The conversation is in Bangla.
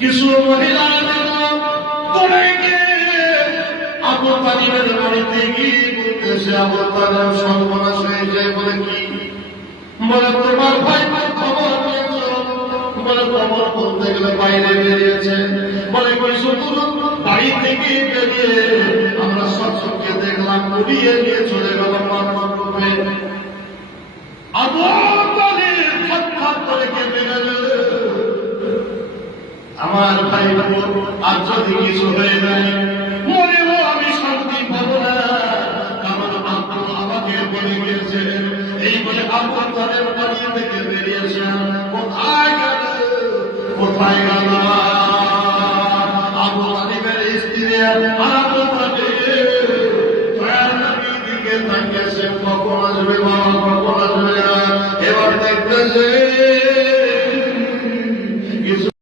কিছু মহিলা পড়ে গিয়ে আবু তালিবের বাড়িতে গিয়ে বলতেছে, আবু তালেব সর্বনাশ হয়ে যায়। বলে কি? বলে তোমার ভাই খবর পেয়েছ? বলে খবর বলতে গেলে বাইরে বেরিয়েছে। বলে কিছু বাড়ি থেকে বেরিয়ে আমরা সচক্ষে দেখলাম, উড়িয়ে নিয়ে চলে গেল মানব রূপে। আবু তালিব ছটফট করে কেঁদে গেল, আমার ভাই আর যদি কিছু হয়ে যায় মরেও আমি শান্তি পাবো না, কারণ আব্বু আমাকে বলে গিয়েছে। এই বলে আবু তালেব বাড়ি থেকে বেরিয়েছে। কোথায় গেল? কোথায় গেল? আবু তালিবের স্ত্রী আবু তালেব দিকে তাকিয়েছে, কখন আসবে বাবা?